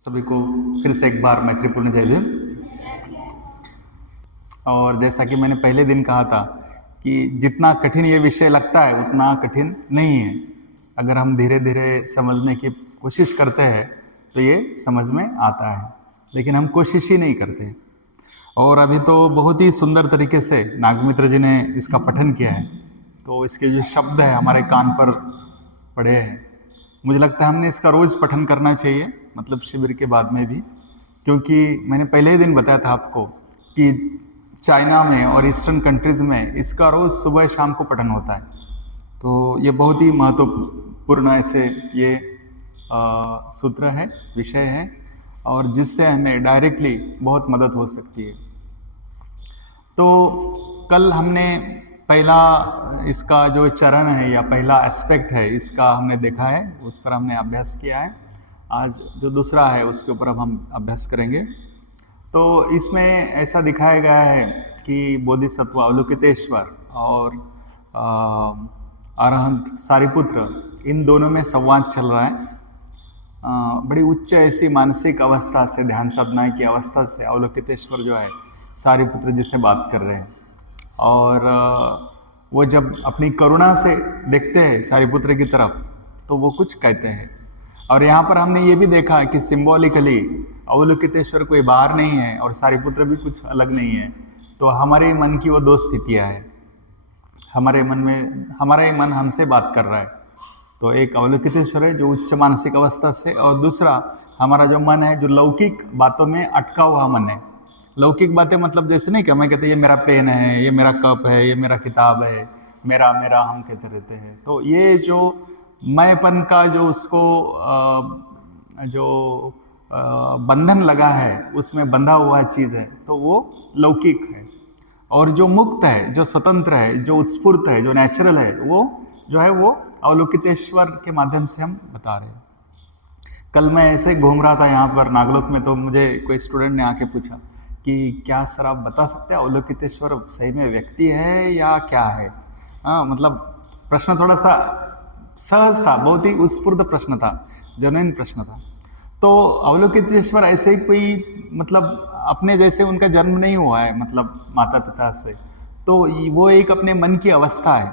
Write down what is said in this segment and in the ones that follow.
सभी को फिर से एक बार मैत्रीपूर्ण जय भीम। और जैसा कि मैंने पहले दिन कहा था कि जितना कठिन ये विषय लगता है उतना कठिन नहीं है। अगर हम धीरे धीरे समझने की कोशिश करते हैं तो ये समझ में आता है, लेकिन हम कोशिश ही नहीं करते। और अभी तो बहुत ही सुंदर तरीके से नागमित्र जी ने इसका पठन किया है, तो इसके जो शब्द है हमारे कान पर पड़े हैं। मुझे लगता है हमने इसका रोज़ पठन करना चाहिए, मतलब शिविर के बाद में भी, क्योंकि मैंने पहले ही दिन बताया था आपको कि चाइना में और ईस्टर्न कंट्रीज़ में इसका रोज़ सुबह शाम को पठन होता है। तो ये बहुत ही महत्वपूर्ण ऐसे ये सूत्र है, विषय है, और जिससे हमें डायरेक्टली बहुत मदद हो सकती है। तो कल हमने पहला इसका जो चरण है या पहला एस्पेक्ट है इसका हमने देखा है, उस पर हमने अभ्यास किया है। आज जो दूसरा है उसके ऊपर अब हम अभ्यास करेंगे। तो इसमें ऐसा दिखाया गया है कि बोधिसत्व अवलोकितेश्वर और अरहंत सारिपुत्र, इन दोनों में संवाद चल रहा है। बड़ी उच्च ऐसी मानसिक अवस्था से, ध्यान साधना की अवस्था से अवलोकितेश्वर जो है सारिपुत्र जी से बात कर रहे हैं। और वो जब अपनी करुणा से देखते हैं सारिपुत्र की तरफ तो वो कुछ कहते हैं। और यहाँ पर हमने ये भी देखा कि सिंबॉलिकली अवलोकितेश्वर कोई बाहर नहीं है और सारिपुत्र भी कुछ अलग नहीं है। तो हमारे मन की वो दो स्थितियाँ हैं, हमारे मन में हमारा ही मन हमसे बात कर रहा है। तो एक अवलोकितेश्वर है जो उच्च मानसिक अवस्था से, और दूसरा हमारा जो मन है जो लौकिक बातों में अटका हुआ मन है। लौकिक बातें मतलब जैसे नहीं कि हमें कहते हैं ये मेरा पेन है, ये मेरा कप है, ये मेरा किताब है, मेरा मेरा हम कहते रहते हैं। तो ये जो मैंपन का जो उसको जो बंधन लगा है, उसमें बंधा हुआ चीज़ है, तो वो लौकिक है। और जो मुक्त है, जो स्वतंत्र है, जो उत्स्फूर्त है, जो नेचुरल है, वो जो है वो अवलोकितेश्वर के माध्यम से हम बता रहे हैं। कल मैं ऐसे घूम रहा था यहाँ पर नागलोक में, तो मुझे कोई स्टूडेंट ने आके पूछा कि क्या सर आप बता सकते हैं अवलोकितेश्वर सही में व्यक्ति है या क्या है। मतलब प्रश्न थोड़ा सा सहज था, बहुत ही उत्स्फूर्त प्रश्न था, जेन्युइन प्रश्न था। तो अवलोकितेश्वर ऐसे ही कोई मतलब अपने जैसे उनका जन्म नहीं हुआ है, मतलब माता पिता से। तो वो एक अपने मन की अवस्था है,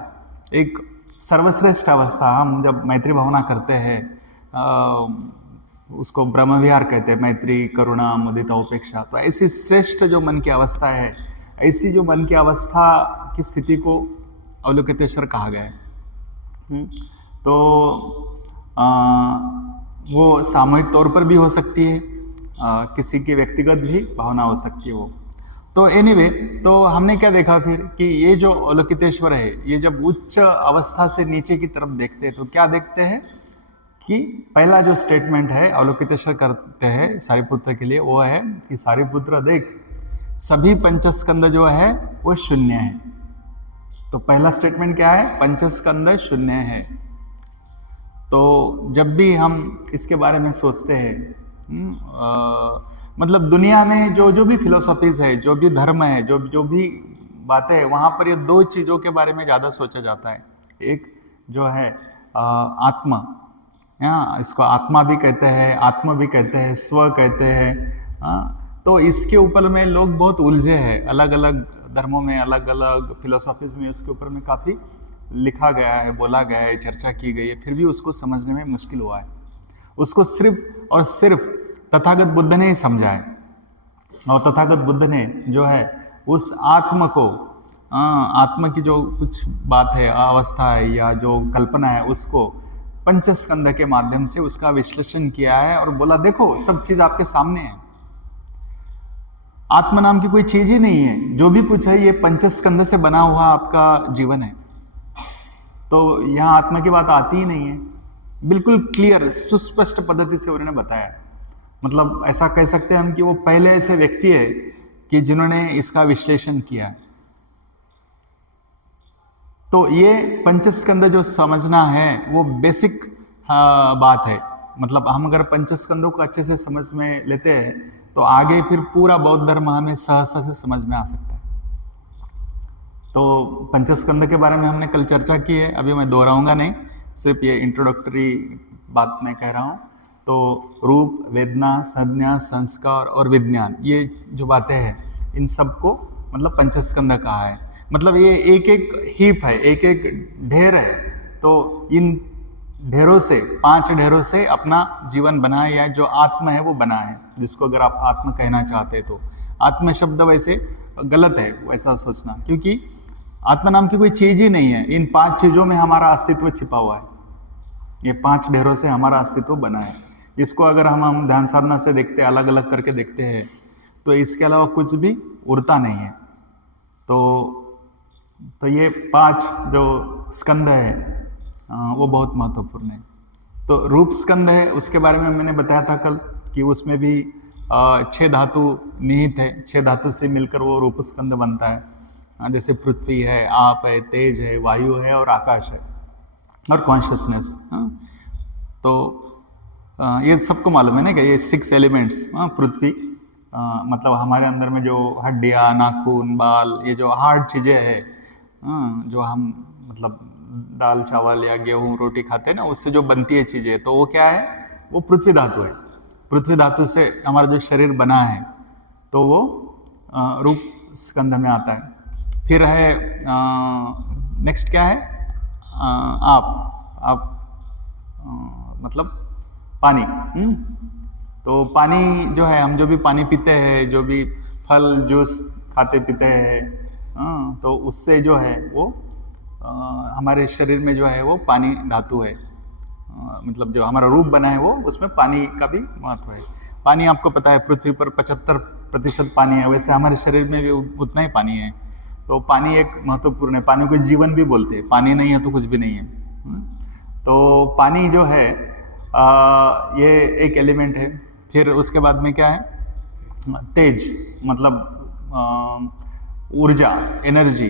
एक सर्वश्रेष्ठ अवस्था। हम जब मैत्री भावना करते हैं उसको ब्रह्म विहार कहते हैं, मैत्री, करुणा, मुदिता, उपेक्षा। तो ऐसी श्रेष्ठ जो मन की अवस्था है, ऐसी जो मन की अवस्था की स्थिति को अवलोकितेश्वर कहा गया है। तो वो सामूहिक तौर पर भी हो सकती है, किसी की व्यक्तिगत भी भावना हो सकती है वो। तो एनीवे, तो हमने क्या देखा फिर कि ये जो अवलोकितेश्वर है, ये जब उच्च अवस्था से नीचे की तरफ देखते हैं तो क्या देखते हैं कि पहला जो स्टेटमेंट है अवलोकितेश्वर करते हैं सारिपुत्र के लिए, वो है कि सारिपुत्र देख, सभी पंचस्कंद जो है वो शून्य है। तो पहला स्टेटमेंट क्या है? पंचस्कंद शून्य है। तो जब भी हम इसके बारे में सोचते हैं, मतलब दुनिया में जो भी फिलोसॉफीज है, जो भी धर्म है, जो भी बातें है, वहाँ पर ये दो चीज़ों के बारे में ज़्यादा सोचा जाता है। एक जो है आत्मा, इसको आत्मा भी कहते हैं, आत्म भी कहते हैं, स्व कहते हैं। तो इसके ऊपर में लोग बहुत उलझे हैं, अलग अलग धर्मों में, अलग अलग फिलोसॉफीज में उसके ऊपर में काफ़ी लिखा गया है, बोला गया है, चर्चा की गई है, फिर भी उसको समझने में मुश्किल हुआ है। उसको सिर्फ और सिर्फ तथागत बुद्ध ने ही समझा है। और तथागत बुद्ध ने जो है उस आत्म को, आत्म की जो कुछ बात है, अवस्था है या जो कल्पना है, उसको पंचस्कंद के माध्यम से उसका विश्लेषण किया है और बोला देखो सब चीज़ आपके सामने है, आत्म नाम की कोई चीज़ ही नहीं है, जो भी कुछ है ये पंचस्कंद से बना हुआ आपका जीवन है। तो यहाँ आत्मा की बात आती ही नहीं है। बिल्कुल क्लियर, सुस्पष्ट पद्धति से उन्होंने बताया। मतलब ऐसा कह सकते हैं हम कि वो पहले ऐसे व्यक्ति है कि जिन्होंने इसका विश्लेषण किया। तो ये पंचस्कंद जो समझना है वो बेसिक बात है। मतलब हम अगर पंचस्कंदों को अच्छे से समझ में लेते हैं तो आगे फिर पूरा बौद्ध धर्म हमें सहजता से समझ में आ सकता है। तो पंचस्कंद के बारे में हमने कल चर्चा की है, अभी मैं दोहराऊंगा नहीं, सिर्फ ये इंट्रोडक्टरी बात मैं कह रहा हूँ। तो रूप, वेदना, संज्ञा, संस्कार और विज्ञान, ये जो बातें हैं इन सबको मतलब पंचस्कंद कहा है। मतलब ये एक एक हीप है, एक एक ढेर है। तो इन ढेरों से, 5 ढेरों से अपना जीवन बना है, या जो आत्म है वो बना है, जिसको अगर आप आत्म कहना चाहते हैं तो। आत्म शब्द वैसे गलत है वैसा सोचना, क्योंकि आत्मा नाम की कोई चीज ही नहीं है। इन 5 चीजों में हमारा अस्तित्व छिपा हुआ है। ये 5 ढेरों से हमारा अस्तित्व बना है। इसको अगर हम ध्यान साधना से देखते हैं, अलग अलग करके देखते हैं, तो इसके अलावा कुछ भी उड़ता नहीं है। तो ये 5 जो स्कंद है वो बहुत महत्वपूर्ण है। तो रूप स्कंद है, उसके बारे में मैंने बताया था कल कि उसमें भी 6 धातु निहित है। 6 धातु से मिलकर वो रूप स्कंद बनता है। जैसे पृथ्वी है, आप है, तेज है, वायु है और आकाश है और कॉन्शियसनेस। तो ये सबको मालूम है ना कि ये 6 एलिमेंट्स, पृथ्वी मतलब हमारे अंदर में जो हड्डियाँ, नाखून, बाल, ये जो हार्ड चीज़ें हैं, जो हम मतलब दाल चावल या गेहूँ रोटी खाते हैं ना, उससे जो बनती है चीज़ें, तो वो क्या है, वो पृथ्वी धातु है। पृथ्वी धातु से हमारा जो शरीर बना है तो वो रूप स्कंध में आता है। फिर है नेक्स्ट क्या है, आप मतलब पानी। तो पानी जो है, हम जो भी पानी पीते हैं, जो भी फल जूस खाते पीते हैं, तो उससे जो है वो हमारे शरीर में जो है वो पानी धातु है। मतलब जो हमारा रूप बना है वो, उसमें पानी का भी महत्व है। पानी आपको पता है पृथ्वी पर 75% पानी है, वैसे हमारे शरीर में भी उतना ही पानी है। तो पानी एक महत्वपूर्ण है। पानी को जीवन भी बोलते हैं, पानी नहीं है तो कुछ भी नहीं है। तो पानी जो है ये एक एलिमेंट है। फिर उसके बाद में क्या है, तेज, मतलब ऊर्जा, एनर्जी।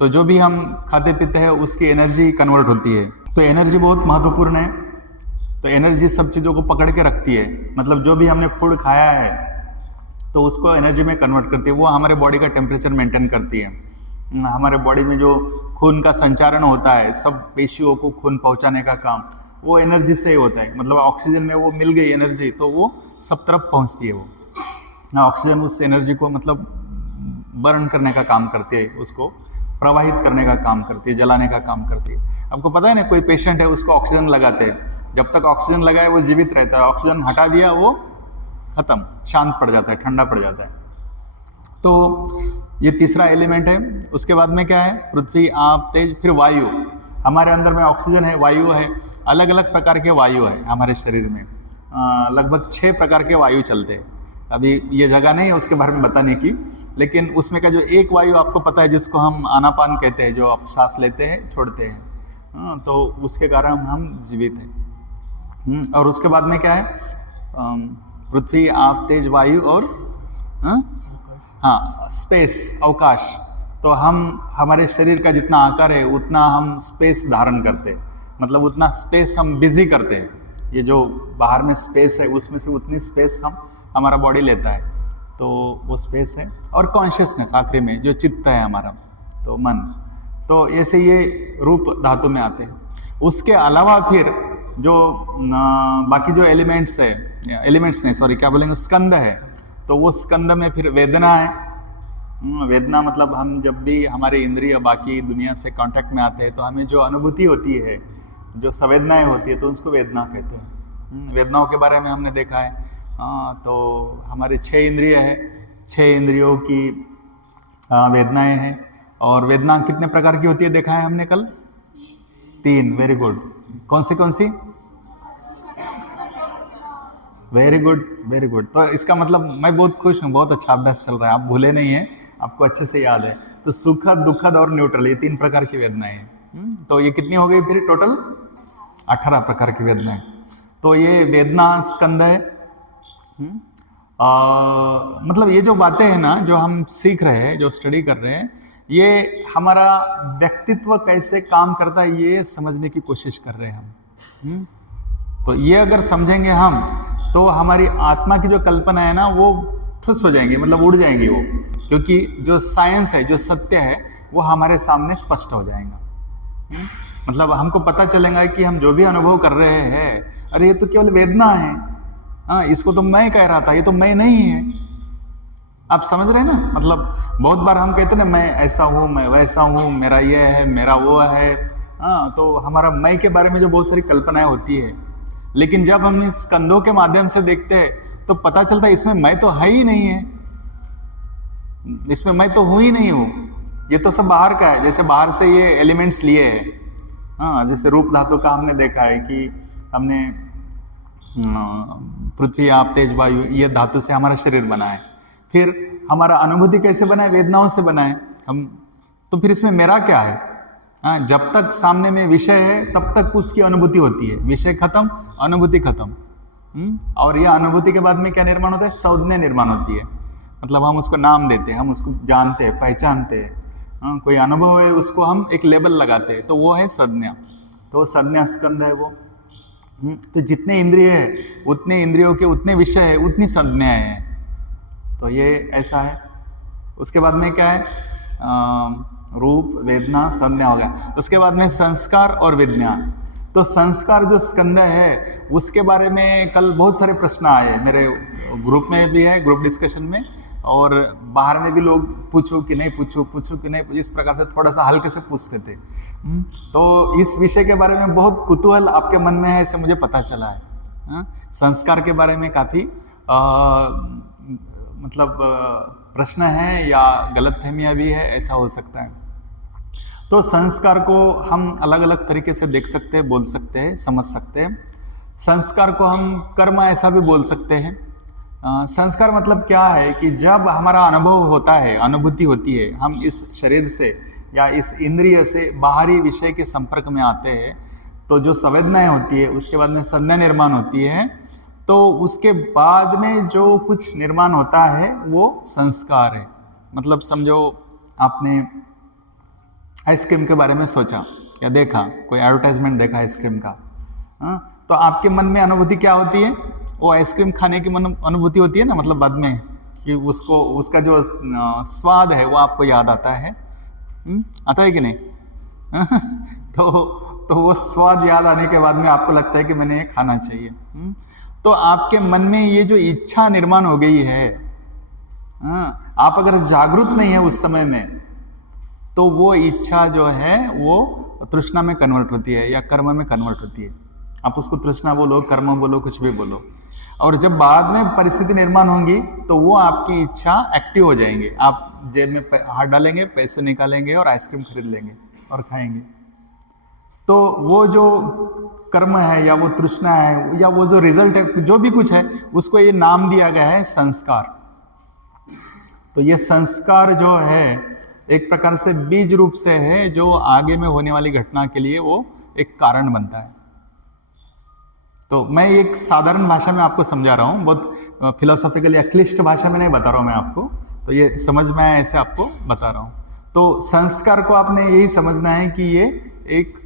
तो जो भी हम खाते पीते हैं उसकी एनर्जी कन्वर्ट होती है। तो एनर्जी बहुत महत्वपूर्ण है। तो एनर्जी सब चीज़ों को पकड़ के रखती है। मतलब जो भी हमने फूड खाया है तो उसको एनर्जी में कन्वर्ट करती है। वो हमारे बॉडी का टेम्परेचर मेंटेन करती है। हमारे बॉडी में जो खून का संचारण होता है, सब पेशियों को खून पहुंचाने का काम वो एनर्जी से ही होता है। मतलब ऑक्सीजन में वो मिल गई एनर्जी तो वो सब तरफ पहुंचती है। वो ऑक्सीजन उस एनर्जी को मतलब बर्न करने का काम करती है, उसको प्रवाहित करने का काम करती है, जलाने का काम करती है। आपको पता है ना, कोई पेशेंट है उसको ऑक्सीजन लगाते हैं, जब तक ऑक्सीजन लगाए वो जीवित रहता है। ऑक्सीजन हटा दिया वो खत्म, शांत पड़ जाता है, ठंडा पड़ जाता है। तो ये तीसरा एलिमेंट है। उसके बाद में क्या है, पृथ्वी, आप, तेज, फिर वायु। हमारे अंदर में ऑक्सीजन है, वायु है, अलग अलग प्रकार के वायु है हमारे शरीर में। लगभग 6 प्रकार के वायु चलते हैं। अभी ये जगह नहीं है उसके बारे में बताने की, लेकिन उसमें का जो एक वायु आपको पता है जिसको हम आनापान कहते हैं, जो आप सांस लेते हैं छोड़ते हैं, तो उसके कारण हम जीवित हैं। और उसके बाद में क्या है, पृथ्वी, आप, तेज, वायु और स्पेस, अवकाश। तो हम, हमारे शरीर का जितना आकार है उतना हम स्पेस धारण करते हैं। मतलब उतना स्पेस हम बिजी करते हैं। ये जो बाहर में स्पेस है उसमें से उतनी स्पेस हमारा बॉडी लेता है, तो वो स्पेस है। और कॉन्शियसनेस आखिरी में, जो चित्त है हमारा, तो मन। तो ऐसे ये रूप धातु में आते हैं। उसके अलावा फिर जो बाकी जो एलिमेंट्स है, एलिमेंट्स नहीं सॉरी क्या बोलेंगे, स्कंद है। तो वो स्कंद में फिर वेदना है। वेदना मतलब हम जब भी हमारे इंद्रिय बाकी दुनिया से कांटेक्ट में आते हैं तो हमें जो अनुभूति होती है, जो संवेदनाएं होती है, तो उसको वेदना कहते हैं। वेदनाओं के बारे में हमने देखा है। तो हमारे 6 इंद्रिय है, 6 इंद्रियों की वेदनाएं हैं। और वेदना कितने प्रकार की होती है देखा है हमने कल, 3। Very good. कौन सी? Very good, very good. तो इसका मतलब मैं बहुत खुश हूँ, बहुत अच्छा अभ्यास चल रहा है, आप भूले नहीं हैं, आपको अच्छे से याद है। तो सुखद, दुखद और न्यूट्रल, ये 3 प्रकार की वेदनाएं हैं। तो ये कितनी हो गई फिर टोटल? 18 प्रकार की वेदनाएं। तो ये वेदना स्कंद है। मतलब ये जो बातें हैं ना, जो हम सीख रहे हैं, जो स्टडी कर रहे हैं, ये हमारा व्यक्तित्व कैसे काम करता है ये समझने की कोशिश कर रहे हैं हम। तो ये अगर समझेंगे हम, तो हमारी आत्मा की जो कल्पना है ना वो ठुस हो जाएंगी, मतलब उड़ जाएंगी वो। क्योंकि जो साइंस है, जो सत्य है, वो हमारे सामने स्पष्ट हो जाएगा। मतलब हमको पता चलेगा कि हम जो भी अनुभव कर रहे हैं, अरे ये तो केवल वेदना है, हाँ इसको तो मैं कह रहा था, ये तो मैं नहीं है। आप समझ रहे हैं ना? मतलब बहुत बार हम कहते हैं ना, मैं ऐसा हूँ, मैं वैसा हूँ, मेरा ये है, मेरा वो है, हाँ, तो हमारा मैं के बारे में जो बहुत सारी कल्पनाएं होती है, लेकिन जब हम इस स्कंदों के माध्यम से देखते हैं तो पता चलता है इसमें मैं तो है ही नहीं है, इसमें मैं तो हूँ ही नहीं हूँ, ये तो सब बाहर का है। जैसे बाहर से ये एलिमेंट्स लिए हैं, हाँ, जैसे रूप धातु का हमने देखा है कि हमने पृथ्वी, आप, तेज, वायु, ये धातु से हमारा शरीर बना है। फिर हमारा अनुभूति कैसे बना है? वेदनाओं से बना है हम। तो फिर इसमें मेरा क्या है? हाँ, जब तक सामने में विषय है तब तक उसकी अनुभूति होती है, विषय खत्म, अनुभूति खत्म। और यह अनुभूति के बाद में क्या निर्माण होता है? संज्ञा निर्माण होती है। मतलब हम उसको नाम देते हैं, हम उसको जानते हैं, पहचानते हैं। हाँ, कोई अनुभव है उसको हम एक लेबल लगाते हैं, तो वो है संज्ञा। तो वो संज्ञा स्कंद है वो। तो जितने इंद्रिय है उतने इंद्रियों के उतने विषय है, उतनी संज्ञाएं हैं। तो ये ऐसा है। उसके बाद में क्या है? रूप, वेदना, संज्ञा हो गया। उसके बाद में संस्कार और विज्ञान। तो संस्कार जो स्कंद है उसके बारे में कल बहुत सारे प्रश्न आए मेरे ग्रुप में भी है, ग्रुप डिस्कशन में, और बाहर में भी लोग पूछो कि नहीं पूछो, पूछो कि नहीं, इस प्रकार से थोड़ा सा हल्के से पूछते थे। तो इस विषय के बारे में बहुत कुतूहल आपके मन में है, ऐसे मुझे पता चला है। संस्कार के बारे में काफ़ी मतलब प्रश्न है या गलतफहमियां भी है, ऐसा हो सकता है। तो संस्कार को हम अलग अलग तरीके से देख सकते हैं, बोल सकते हैं, समझ सकते हैं। संस्कार को हम कर्म ऐसा भी बोल सकते हैं। संस्कार मतलब क्या है कि जब हमारा अनुभव होता है, अनुभूति होती है, हम इस शरीर से या इस इंद्रिय से बाहरी विषय के संपर्क में आते हैं, तो जो संवेदनाएं होती है उसके बाद में संज्ञा निर्माण होती है, तो उसके बाद में जो कुछ निर्माण होता है वो संस्कार है। मतलब समझो आपने आइसक्रीम के बारे में सोचा या देखा, कोई एडवर्टाइजमेंट देखा आइसक्रीम का, तो आपके मन में अनुभूति क्या होती है? वो आइसक्रीम खाने की अनुभूति होती है ना, मतलब बाद में कि उसको, उसका जो स्वाद है वो आपको याद आता है। आता है कि नहीं? तो वो स्वाद याद आने के बाद में आपको लगता है कि मैंने ये खाना चाहिए। तो आपके मन में ये जो इच्छा निर्माण हो गई है, आप अगर जागरूक नहीं है उस समय में, तो वो इच्छा जो है वो तृष्णा में कन्वर्ट होती है या कर्म में कन्वर्ट होती है। आप उसको तृष्णा बोलो, कर्म बोलो, कुछ भी बोलो। और जब बाद में परिस्थिति निर्माण होंगी तो वो आपकी इच्छा एक्टिव हो जाएंगे। आप जेब में हाथ डालेंगे, पैसे निकालेंगे और आइसक्रीम खरीद लेंगे और खाएंगे। तो वो जो कर्म है या वो तृष्णा है या वो जो रिजल्ट है, जो भी कुछ है, उसको ये नाम दिया गया है संस्कार। तो ये संस्कार जो है एक प्रकार से बीज रूप से है, जो आगे में होने वाली घटना के लिए वो एक कारण बनता है। तो मैं एक साधारण भाषा में आपको समझा रहा हूँ, बहुत फिलोसॉफिकल या क्लिष्ट भाषा में नहीं बता रहा हूँ मैं आपको, तो ये समझ में आए ऐसे आपको बता रहा हूँ। तो संस्कार को आपने यही समझना है कि ये एक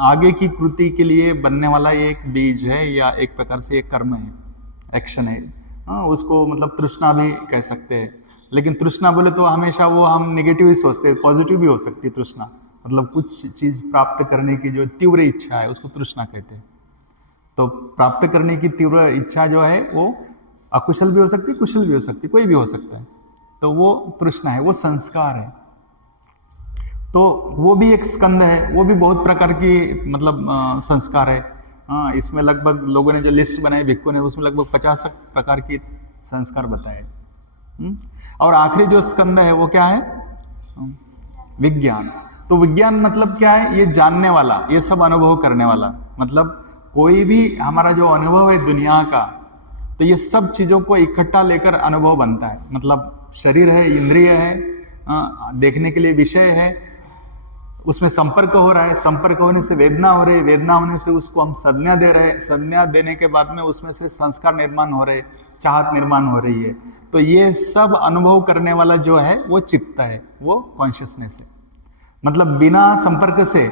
आगे की कृति के लिए बनने वाला ये एक बीज है या एक प्रकार से एक कर्म है, एक्शन है। उसको मतलब तृष्णा भी कह सकते हैं, लेकिन तृष्णा बोले तो हमेशा वो हम नेगेटिव ही सोचते हैं, पॉजिटिव भी हो सकती है तृष्णा। मतलब कुछ चीज़ प्राप्त करने की जो तीव्र इच्छा है उसको तृष्णा कहते हैं। तो प्राप्त करने की तीव्र इच्छा जो है वो अकुशल भी हो सकती है, कुशल भी हो सकती है, कोई भी हो सकता है। तो वो तृष्णा है, वो संस्कार है। तो वो भी एक स्कंद है, वो भी बहुत प्रकार की मतलब संस्कार है। हाँ, इसमें लगभग लोगों ने जो लिस्ट बनाई भिक्खु ने, उसमें लगभग 50 प्रकार की संस्कार बताए। और आखिरी जो स्कंद है वो क्या है? विज्ञान। तो विज्ञान मतलब क्या है? ये जानने वाला, ये सब अनुभव करने वाला। मतलब कोई भी हमारा जो अनुभव है दुनिया का, तो ये सब चीज़ों को इकट्ठा लेकर अनुभव बनता है। मतलब शरीर है, इंद्रिय है, देखने के लिए विषय है, उसमें संपर्क हो रहा है, संपर्क होने से वेदना हो रही है, वेदना होने से उसको हम संज्ञा दे रहे हैं, संज्ञा देने के बाद में उसमें से संस्कार निर्माण हो रहे, चाहत निर्माण हो रही है। तो ये सब अनुभव करने वाला जो है वो चित्त है, वो कॉन्शियसनेस है। मतलब बिना संपर्क से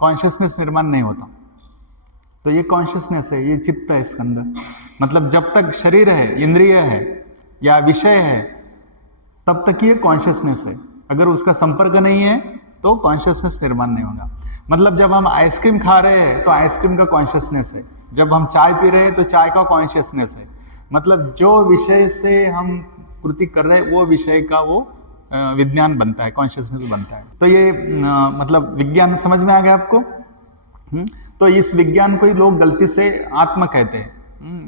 कॉन्शियसनेस निर्माण नहीं होता। तो ये कॉन्शियसनेस है, ये चित्त है इसके अंदर। मतलब जब तक शरीर है, इंद्रिय है या विषय है, तब तक ये कॉन्शियसनेस है। अगर उसका संपर्क नहीं है तो कॉन्शियसनेस निर्माण नहीं होगा। मतलब जब हम आइसक्रीम खा रहे हैं तो आइसक्रीम का कॉन्शियसनेस है, जब हम चाय पी रहे हैं तो चाय का कॉन्शियसनेस है। मतलब जो विषय से हम कृति कर रहे हैं वो विषय का वो विज्ञान बनता है, कॉन्शियसनेस बनता है। तो ये मतलब विज्ञान समझ में आ गया आपको? तो इस विज्ञान को ही लोग गलती से आत्मा कहते हैं।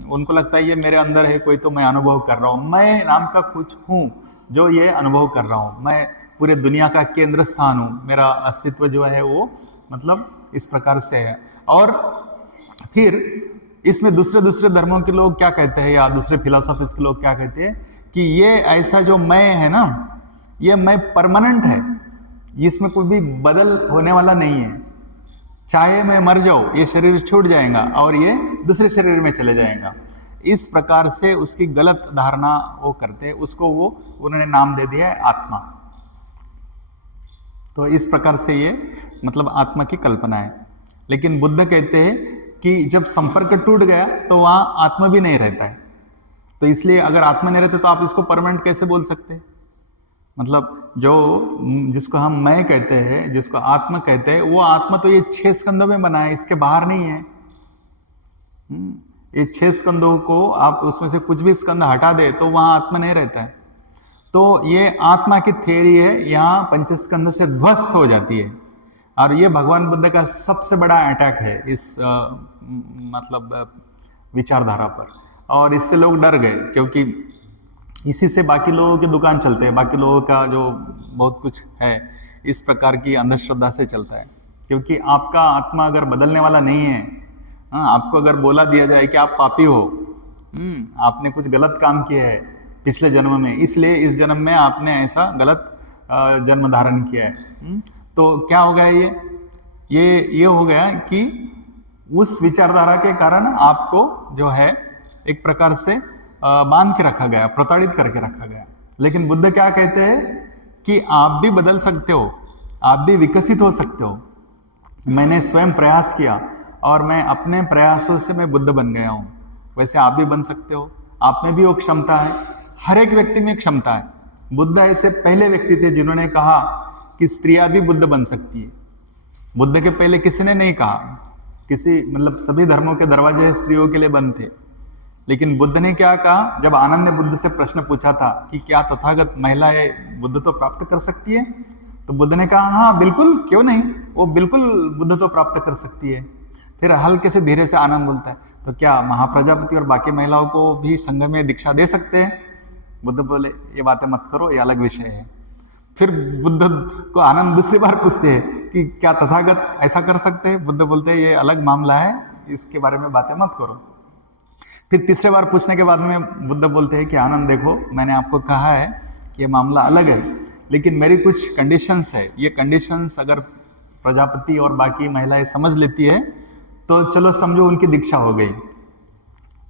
उनको लगता है ये मेरे अंदर है कोई, तो मैं अनुभव कर रहा हूँ, मैं नाम का कुछ हूँ जो ये अनुभव कर रहा हूँ, मैं पूरे दुनिया का केंद्र स्थान हूँ, मेरा अस्तित्व जो है वो मतलब इस प्रकार से है। और फिर इसमें दूसरे दूसरे धर्मों के लोग क्या कहते हैं या दूसरे फिलोसॉफीज के लोग क्या कहते हैं कि ये ऐसा जो मैं है ना, ये मैं परमानेंट है, इसमें कोई भी बदल होने वाला नहीं है। चाहे मैं मर जाऊं ये शरीर छूट जाएगा और ये दूसरे शरीर में चले जाएगा। इस प्रकार से उसकी गलत धारणा वो करते हैं, उसको वो उन्होंने नाम दे दिया है आत्मा। तो इस प्रकार से ये मतलब आत्मा की कल्पना है। लेकिन बुद्ध कहते हैं कि जब संपर्क टूट गया तो वहां आत्मा भी नहीं रहता है। तो इसलिए अगर आत्मा नहीं रहता तो आप इसको परमानेंट कैसे बोल सकते हैं? मतलब जो जिसको हम मैं कहते हैं, जिसको आत्मा कहते हैं, वो आत्मा तो ये 6 स्कंदों में बना है, इसके बाहर नहीं है। ये 6 स्कंदों को आप उसमें से कुछ भी स्कंद हटा दे तो वहां आत्मा नहीं रहता है। तो ये आत्मा की थ्योरी है, यहाँ पंचस्कंद से ध्वस्त हो जाती है। और ये भगवान बुद्ध का सबसे बड़ा अटैक है इस मतलब विचारधारा पर। और इससे लोग डर गए, क्योंकि इसी से बाकी लोगों की दुकान चलते हैं, बाकी लोगों का जो बहुत कुछ है इस प्रकार की अंधश्रद्धा से चलता है। क्योंकि आपका आत्मा अगर बदलने वाला नहीं है, आपको अगर बोला दिया जाए कि आप पापी हो, आपने कुछ गलत काम किया है पिछले जन्म में, इसलिए इस जन्म में आपने ऐसा गलत जन्म धारण किया है, तो क्या हो गया? ये हो गया कि उस विचारधारा के कारण आपको जो है एक प्रकार से बांध के रखा गया, प्रताड़ित करके रखा गया। लेकिन बुद्ध क्या कहते हैं कि आप भी बदल सकते हो, आप भी विकसित हो सकते हो। मैंने स्वयं प्रयास किया और मैं अपने प्रयासों से मैं बुद्ध बन गया हूँ, वैसे आप भी बन सकते हो। आप में भी वो क्षमता है, हर एक व्यक्ति में क्षमता है। बुद्ध ऐसे पहले व्यक्ति थे जिन्होंने कहा कि स्त्रियां भी बुद्ध बन सकती है। बुद्ध के पहले किसी ने नहीं कहा, किसी मतलब सभी धर्मों के दरवाजे स्त्रियों के लिए बंद थे। लेकिन बुद्ध ने क्या कहा, जब आनंद ने बुद्ध से प्रश्न पूछा था कि क्या तथागत महिलाएं बुद्धत्व प्राप्त कर सकती है, तो बुद्ध ने कहा हाँ बिल्कुल, क्यों नहीं, वो बिल्कुल बुद्धत्व प्राप्त कर सकती है। फिर हल्के से धीरे से आनंद बोलता है, तो क्या महाप्रजापति और बाकी महिलाओं को भी संघ में दीक्षा दे सकते हैं? बुद्ध बोले ये बातें मत करो, ये अलग विषय है। फिर बुद्ध को आनंद दूसरी बार पूछते हैं कि क्या तथागत ऐसा कर सकते हैं? बुद्ध बोलते हैं ये अलग मामला है, इसके बारे में बातें मत करो। फिर तीसरे बार पूछने के बाद में बुद्ध बोलते हैं कि आनंद देखो, मैंने आपको कहा है कि ये मामला अलग है, लेकिन मेरी कुछ कंडीशंस है। ये कंडीशंस अगर प्रजापति और बाकी महिलाएं समझ लेती है तो चलो समझो उनकी दीक्षा हो गई।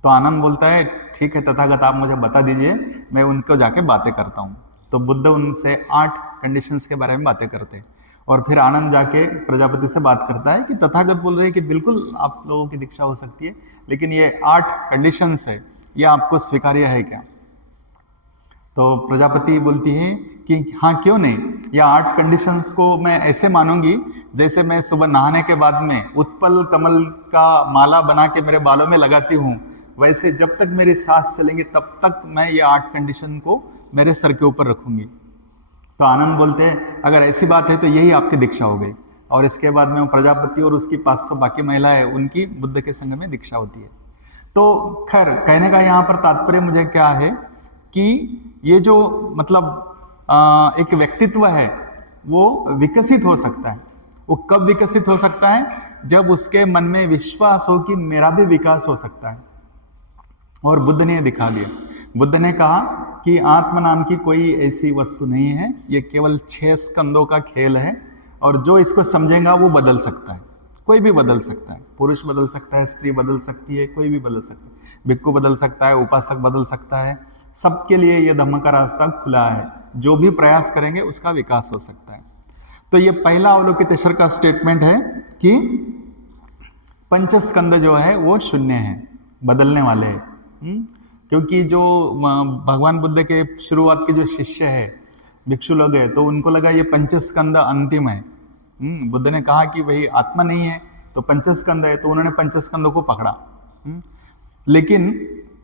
तो आनंद बोलता है ठीक है तथागत, आप मुझे बता दीजिए, मैं उनको जाके बातें करता हूँ। तो बुद्ध उनसे 8 कंडीशंस के बारे में बातें करते हैं और फिर आनंद जाके प्रजापति से बात करता है कि तथागत बोल रहे हैं कि बिल्कुल आप लोगों की दीक्षा हो सकती है, लेकिन ये 8 कंडीशंस है, ये आपको स्वीकार्य है क्या? तो प्रजापति बोलती है कि हाँ क्यों नहीं, या 8 कंडीशंस को मैं ऐसे मानूंगी जैसे मैं सुबह नहाने के बाद में उत्पल कमल का माला बना के मेरे बालों में लगाती हूँ, वैसे जब तक मेरी सांस चलेंगी तब तक मैं ये 8 कंडीशन को मेरे सर के ऊपर रखूंगी। तो आनंद बोलते हैं अगर ऐसी बात है तो यही आपकी दीक्षा हो गई। और इसके बाद में प्रजापति और उसकी 500 बाकी महिलाएं, उनकी बुद्ध के संग में दीक्षा होती है। तो खैर कहने का यहाँ पर तात्पर्य मुझे क्या है कि ये जो मतलब एक व्यक्तित्व है वो विकसित हो सकता है। वो कब विकसित हो सकता है? जब उसके मन में विश्वास हो कि मेरा भी विकास हो सकता है। और बुद्ध ने दिखा दिया। बुद्ध ने कहा कि आत्मा नाम की कोई ऐसी वस्तु नहीं है, ये केवल 6 स्कंदों का खेल है और जो इसको समझेगा वो बदल सकता है। कोई भी बदल सकता है, पुरुष बदल सकता है, स्त्री बदल सकती है, कोई भी बदल सकता है, भिक्खु बदल सकता है, उपासक बदल सकता है। सबके लिए ये धम्म का रास्ता खुला है, जो भी प्रयास करेंगे उसका विकास हो सकता है। तो ये पहला अवलोकितेश्वर का स्टेटमेंट है कि पंचस्कंद जो है वो शून्य है, बदलने वाले हैं। क्योंकि जो भगवान बुद्ध के शुरुआत के जो शिष्य है, भिक्षु लोग हैं, तो उनको लगा ये पंचस्कंद अंतिम है, बुद्ध ने कहा कि भाई आत्मा नहीं है तो पंचस्कंद है, तो उन्होंने पंचस्कंदों को पकड़ा। लेकिन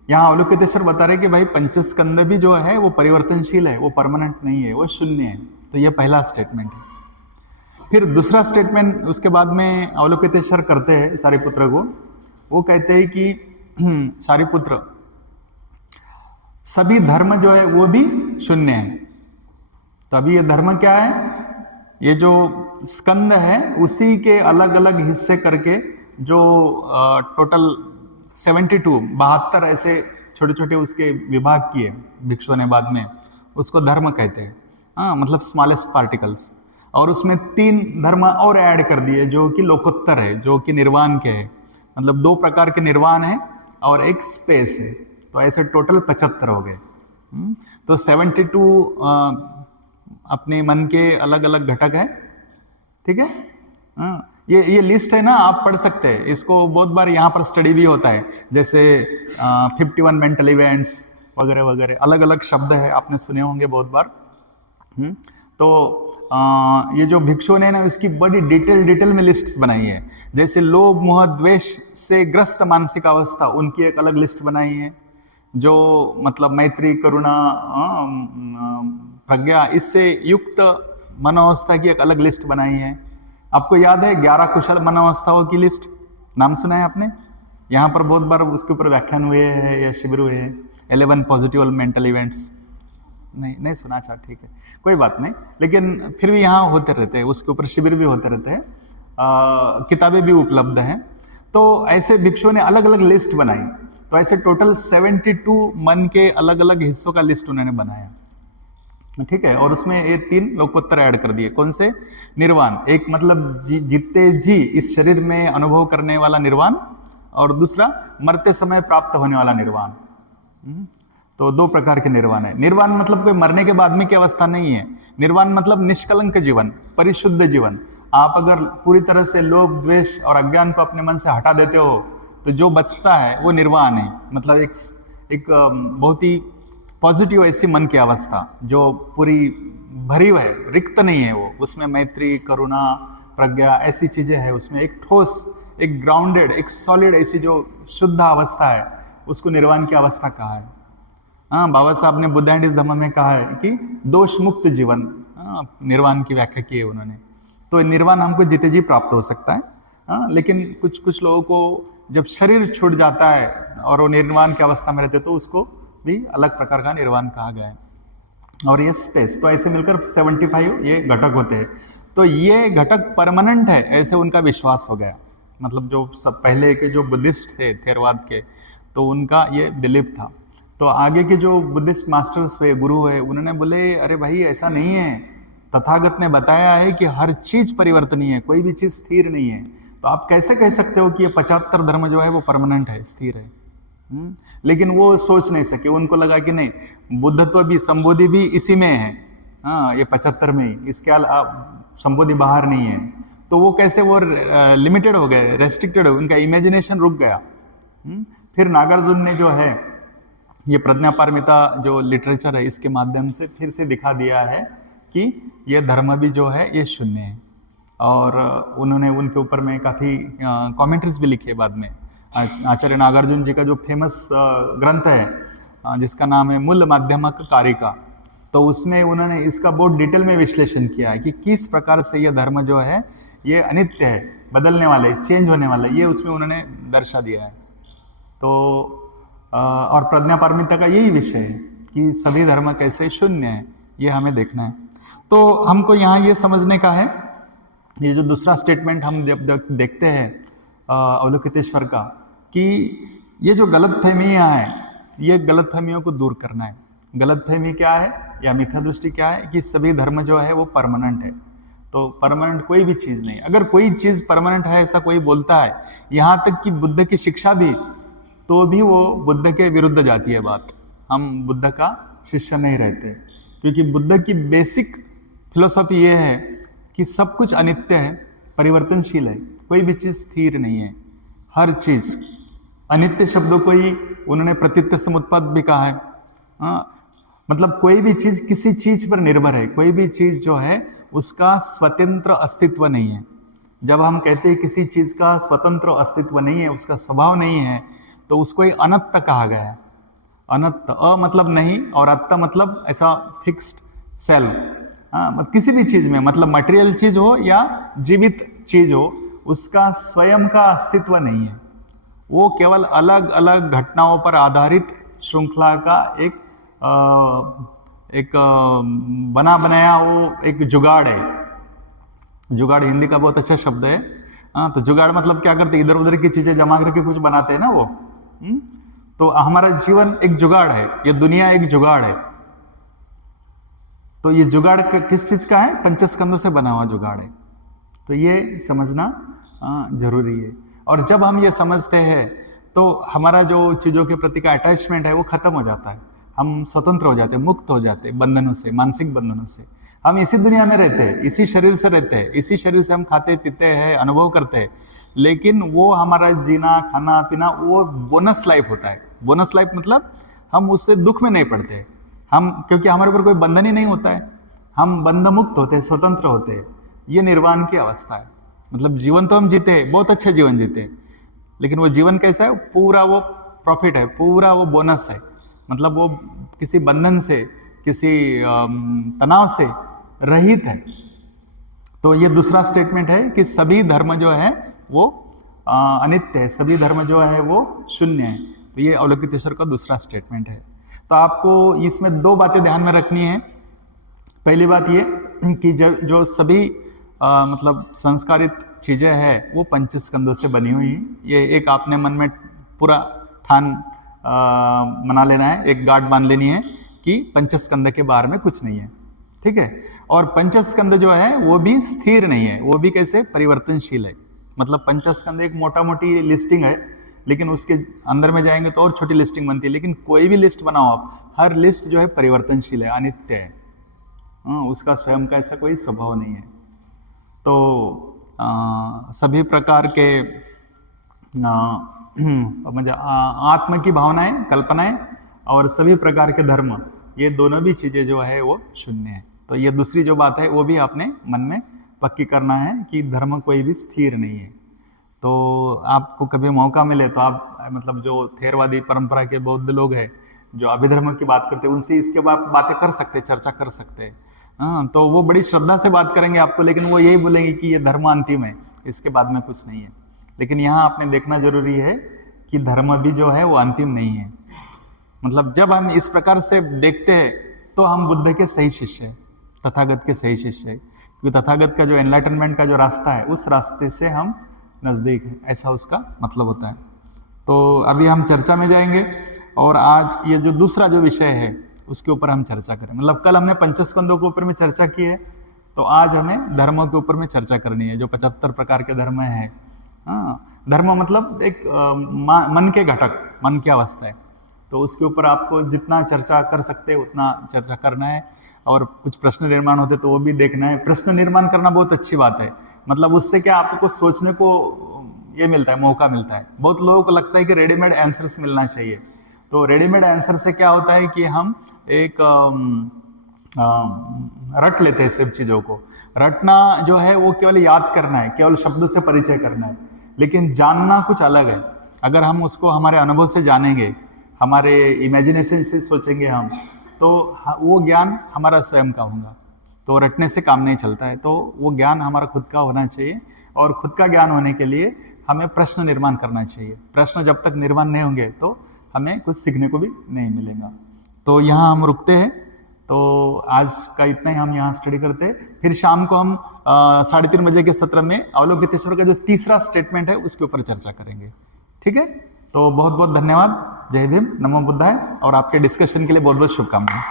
यहाँ अवलोकितेश्वर बता रहे कि भाई पंचस्कंद भी जो है वो परिवर्तनशील है, वो परमानेंट नहीं है, वो शून्य है। तो ये पहला स्टेटमेंट है। फिर दूसरा स्टेटमेंट उसके बाद में अवलोकितेश्वर करते हैं सारिपुत्र को। वो कहते हैं कि सारिपुत्र, सभी धर्म जो है वो भी शून्य है। तो अभी ये धर्म क्या है? ये जो स्कंद है उसी के अलग अलग हिस्से करके जो टोटल 72 ऐसे छोटे छोटे उसके विभाग किए भिक्षुओं ने बाद में, उसको धर्म कहते हैं। हाँ, मतलब स्मॉलेस्ट पार्टिकल्स। और उसमें 3 धर्म और ऐड कर दिए जो कि लोकोत्तर है, जो कि निर्वाण के है। मतलब 2 प्रकार के निर्वाण है और एक स्पेस है। तो ऐसे टोटल 75 हो गए। तो 72 अपने मन के अलग अलग घटक है। ठीक है। ये लिस्ट है ना, आप पढ़ सकते हैं इसको। बहुत बार यहाँ पर स्टडी भी होता है, जैसे 51 मेंटल इवेंट्स वगैरह वगैरह, अलग अलग शब्द है, आपने सुने होंगे बहुत बार। तो ये जो भिक्षु ने ना उसकी बड़ी डिटेल में लिस्ट्स बनाई है। जैसे लोभ मोह द्वेष से ग्रस्त मानसिक अवस्था, उनकी एक अलग लिस्ट बनाई है। जो मतलब मैत्री करुणा प्रज्ञा, इससे युक्त मनोवस्था की एक अलग लिस्ट बनाई है। आपको याद है 11 कुशल मनोवस्थाओं की लिस्ट? नाम सुना है आपने? यहाँ पर बहुत बार उसके ऊपर व्याख्यान हुए हैं या शिविर हुए हैं। 11 पॉजिटिव मेंटल इवेंट्स नहीं सुना? अच्छा, ठीक है, कोई बात नहीं। लेकिन फिर भी यहाँ होते रहते हैं, उसके ऊपर शिविर भी होते रहते हैं, किताबें भी उपलब्ध हैं। तो ऐसे भिक्षुओं ने अलग अलग लिस्ट बनाई। तो ऐसे टोटल 72 मन के अलग अलग हिस्सों का लिस्ट उन्होंने बनाया। ठीक है। और उसमें ये 3 लोकोत्तर ऐड कर दिए। कौन से? निर्वाण। एक मतलब जीते जी इस शरीर में अनुभव करने वाला निर्वाण, और दूसरा मरते समय प्राप्त होने वाला निर्वाण। तो 2 प्रकार के निर्वाण है। निर्वाण मतलब कोई मरने के बाद में की अवस्था नहीं है। निर्वाण मतलब निष्कलंक जीवन, परिशुद्ध जीवन। आप अगर पूरी तरह से लोभ द्वेष और अज्ञान को अपने मन से हटा देते हो तो जो बचता है वो निर्वाण है। मतलब एक बहुत ही पॉजिटिव ऐसी मन की अवस्था जो पूरी भरी है, रिक्त नहीं है वो। उसमें मैत्री करुणा प्रज्ञा ऐसी चीजें हैं। उसमें एक ठोस, एक ग्राउंडेड, एक सॉलिड ऐसी जो शुद्ध अवस्था है, उसको निर्वाण की अवस्था कहा है। हाँ, बाबा साहब ने बुद्ध एंड हिज धम्म में कहा है कि दोष मुक्त जीवन, निर्वाण की व्याख्या की है उन्होंने। तो निर्वाण हमको जीते जी प्राप्त हो सकता है। हाँ, लेकिन कुछ लोगों को जब शरीर छूट जाता है और वो निर्वाण की अवस्था में रहते तो उसको भी अलग प्रकार का निर्वाण कहा गया है। और ये स्पेस, तो ऐसे मिलकर 75 ये घटक होते हैं। तो ये घटक परमानेंट है, ऐसे उनका विश्वास हो गया। मतलब जो सब पहले के जो बुद्धिस्ट थे थेरवाद के, तो उनका ये बिलीफ था। तो आगे के जो बुद्धिस्ट मास्टर्स हुए, गुरु हुए, उन्होंने बोले अरे भाई ऐसा नहीं है, तथागत ने बताया है कि हर चीज परिवर्तनीय है, कोई भी चीज स्थिर नहीं है। तो आप कैसे कह सकते हो कि ये 75 धर्म जो है वो परमानेंट है, स्थिर है? लेकिन वो सोच नहीं सके। उनको लगा कि नहीं, बुद्धत्व भी, संबोधि भी इसी में है। हाँ, ये 75 में ही, इसके संबोधि बाहर नहीं है। तो वो कैसे, वो लिमिटेड हो गए, रेस्ट्रिक्टेड हो गए, उनका इमेजिनेशन रुक गया। फिर नागार्जुन ने जो है ये प्रज्ञापारमिता जो लिटरेचर है, इसके माध्यम से फिर से दिखा दिया है कि ये धर्म भी जो है ये शून्य है। और उन्होंने उनके ऊपर में काफ़ी कमेंट्रीज भी लिखे बाद में। आचार्य नागार्जुन जी का जो फेमस ग्रंथ है जिसका नाम है मूल माध्यमक कारिका, तो उसमें उन्होंने इसका बहुत डिटेल में विश्लेषण किया है कि किस प्रकार से यह धर्म जो है ये अनित्य है, बदलने वाले, चेंज होने वाले, ये उसमें उन्होंने दर्शा दिया है। तो और प्रज्ञापारमिता का यही विषय है कि सभी धर्म कैसे शून्य है, ये हमें देखना है। तो हमको यहाँ ये समझने का है, ये जो दूसरा स्टेटमेंट हम जब देखते हैं अवलोकितेश्वर का, कि ये जो गलतफहमियाँ हैं, ये गलतफहमियों को दूर करना है। गलतफहमी क्या है या मिथ्या दृष्टि क्या है कि सभी धर्म जो है वो परमानेंट है। तो परमानेंट कोई भी चीज़ नहीं। अगर कोई चीज़ परमानेंट है ऐसा कोई बोलता है, यहाँ तक कि बुद्ध की शिक्षा भी, तो भी वो बुद्ध के विरुद्ध जाती है बात। हम बुद्ध का शिष्य नहीं रहते, क्योंकि बुद्ध की बेसिक फिलोसॉफी ये है कि सब कुछ अनित्य है, परिवर्तनशील है, कोई भी चीज़ स्थिर नहीं है। हर चीज़ अनित्य शब्दों को ही उन्होंने प्रतीत्य समुत्पाद भी कहा है। मतलब कोई भी चीज किसी चीज पर निर्भर है, कोई भी चीज जो है उसका स्वतंत्र अस्तित्व नहीं है। जब हम कहते हैं किसी चीज का स्वतंत्र अस्तित्व नहीं है, उसका स्वभाव नहीं है, तो उसको ही अनंत कहा गया है। अनंत, अ मतलब नहीं और अत्त मतलब ऐसा फिक्स्ड सेल। हाँ, मतलब किसी भी चीज में, मतलब मटेरियल चीज हो या जीवित चीज हो, उसका स्वयं का अस्तित्व नहीं है। वो केवल अलग अलग घटनाओं पर आधारित श्रृंखला का एक बना बनाया वो एक जुगाड़ है। जुगाड़ हिंदी का बहुत अच्छा शब्द है। हाँ, तो जुगाड़ मतलब क्या करते, इधर उधर की चीजें जमा करके कुछ बनाते हैं ना वो। तो हमारा जीवन एक जुगाड़ है, ये दुनिया एक जुगाड़ है। तो ये जुगाड़ किस चीज का है? पंचस्कंदों से बना हुआ जुगाड़ है। तो ये समझना जरूरी है। और जब हम ये समझते हैं तो हमारा जो चीजों के प्रति का अटैचमेंट है वो खत्म हो जाता है। हम स्वतंत्र हो जाते हैं, मुक्त हो जाते हैं बंधनों से, मानसिक बंधनों से। हम इसी दुनिया में रहते हैं, इसी शरीर से रहते हैं, इसी शरीर से हम खाते पीते हैं, अनुभव करते हैं, लेकिन वो हमारा जीना खाना पीना वो बोनस लाइफ होता है। बोनस लाइफ मतलब हम उससे दुख में नहीं पड़ते हम, क्योंकि हमारे ऊपर कोई बंधन ही नहीं होता है। हम बंध मुक्त होते हैं, स्वतंत्र होते हैं। ये निर्वाण की अवस्था है। मतलब जीवन तो हम जीते हैं, बहुत अच्छा जीवन जीते हैं, लेकिन वो जीवन कैसा है? पूरा वो प्रॉफिट है, पूरा वो बोनस है। मतलब वो किसी बंधन से, किसी तनाव से रहित है। तो ये दूसरा स्टेटमेंट है कि सभी धर्म जो है वो अनित्य है, सभी धर्म जो है वो शून्य है। तो ये अवलोकितेश्वर का दूसरा स्टेटमेंट है। तो आपको इसमें दो बातें ध्यान में रखनी है। पहली बात ये कि जो सभी मतलब संस्कारित चीजें हैं वो पंचस्कंदों से बनी हुई हैं। ये एक आपने मन में पूरा ठान मना लेना है, एक गांठ बांध लेनी है कि पंचस्कंद के बारे में कुछ नहीं है। ठीक है। और पंचस्कंद जो है वो भी स्थिर नहीं है, वो भी कैसे? परिवर्तनशील है। मतलब पंचस्कंद एक मोटा मोटी लिस्टिंग है, लेकिन उसके अंदर में जाएंगे तो और छोटी लिस्टिंग बनती है। लेकिन कोई भी लिस्ट बनाओ आप, हर लिस्ट जो है परिवर्तनशील है, अनित्य है। उसका स्वयं का ऐसा कोई स्वभाव नहीं है। तो सभी प्रकार के मतलब आत्म की भावनाएं, कल्पनाएं और सभी प्रकार के धर्म, ये दोनों भी चीजें जो है वो शून्य है। तो ये दूसरी जो बात है वो भी आपने मन में पक्की करना है कि धर्म कोई भी स्थिर नहीं है। तो आपको कभी मौका मिले तो आप मतलब जो थेरवादी परंपरा के बौद्ध लोग हैं जो अभिधर्म की बात करते हैं, उनसे इसके बाद बातें कर सकते हैं, चर्चा कर सकते हैं। हाँ, तो वो बड़ी श्रद्धा से बात करेंगे आपको, लेकिन वो यही बोलेंगे कि ये धर्म अंतिम है, इसके बाद में कुछ नहीं है। लेकिन यहाँ आपने देखना जरूरी है कि धर्म भी जो है वो अंतिम नहीं है। मतलब जब हम इस प्रकार से देखते हैं तो हम बुद्ध के सही शिष्य हैं, तथागत के सही शिष्य हैं, क्योंकि तथागत का जो एनलाइटनमेंट का जो रास्ता है उस रास्ते से हम नज़दीक हैं, ऐसा उसका मतलब होता है। तो अभी हम चर्चा में जाएंगे और आज ये जो दूसरा जो विषय है उसके ऊपर हम चर्चा करें। मतलब कल हमने पंचस्कंदों के ऊपर में चर्चा की है, तो आज हमें धर्मों के ऊपर में चर्चा करनी है, जो 75 प्रकार के धर्म हैं। हाँ, धर्म मतलब एक मन के घटक, मन की अवस्था है। तो उसके ऊपर आपको जितना चर्चा कर सकते हैं उतना चर्चा करना है। और कुछ प्रश्न निर्माण होते तो वो भी देखना है। प्रश्न निर्माण करना बहुत अच्छी बात है। मतलब उससे क्या आपको सोचने को ये मिलता है, मौका मिलता है। बहुत लोगों को लगता है कि रेडीमेड आंसर्स मिलना चाहिए। तो रेडीमेड आंसर से क्या होता है कि हम एक रट लेते हैं सब चीज़ों को। रटना जो है वो केवल याद करना है, केवल शब्दों से परिचय करना है, लेकिन जानना कुछ अलग है। अगर हम उसको हमारे अनुभव से जानेंगे, हमारे इमेजिनेशन से सोचेंगे हम, तो वो ज्ञान हमारा स्वयं का होगा। तो रटने से काम नहीं चलता है। तो वो ज्ञान हमारा खुद का होना चाहिए, और खुद का ज्ञान होने के लिए हमें प्रश्न निर्माण करना चाहिए। प्रश्न जब तक निर्माण नहीं होंगे तो हमें कुछ सीखने को भी नहीं मिलेगा। तो यहाँ हम रुकते हैं। तो आज का इतना ही हम यहाँ स्टडी करते हैं। फिर शाम को हम 3:30 बजे के सत्र में अवलोकितेश्वर का जो तीसरा स्टेटमेंट है उसके ऊपर चर्चा करेंगे। ठीक है। तो बहुत बहुत धन्यवाद। जय भीम, नमो बुद्धाय। और आपके डिस्कशन के लिए बहुत बहुत शुभकामनाएं।